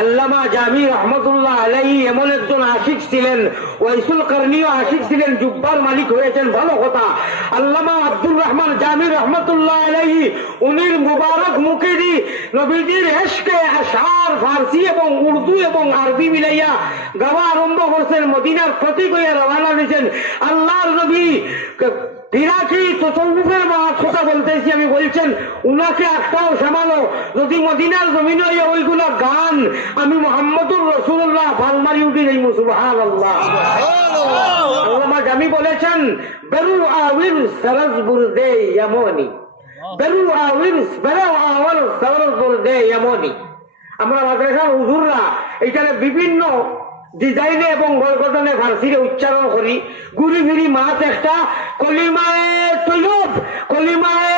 আল্লামা জামি রহমতুল্লাহ আলাইহি এমন একজন আশিক ছিলেন, ওয়াইসুল কারনিও আশিক ছিলেন, জুব্বার মালিক হয়েছেন, ভালো কথা। আল্লামা আব্দুর রহমান জামি রহমতুল্লাহ আলাইহি উনির মুবারক মুখে দি নবীজির এশকে আশআর ফারসি এবং উর্দু এবং আরবি মিলাইয়া গাওয়া আরম্ভ করছেন, মদিনার প্রতীক হইয়া রওনা দিয়েছেন। আল্লাহর নবী ইরাকি তসৌফের কথা বলতেছি আমি, বলছেন উনাকে একটাও সামালো যদি মদিনার জমিন হইয়া ওইগুলা গান আমি মুহাম্মদুর রাসূলুল্লাহ ফালমারি উঠি যাই, সুবহানাল্লাহ। আল্লামা জামি বলেছেন বেরু আওয়ার সরজবুর দে ইয়ামনি, বেরু আওয়ার সরজবুর দে ইয়ামনি। আমরা মাদ্রাসার হুজুররা এখানে বিভিন্ন ডিজাইনে এবং গঠনে ফার্সিরে উচ্চারণ করি। গুলি ফিরি মাছ একটা কলিমায়ে তৈয়ব, কলিমায়ে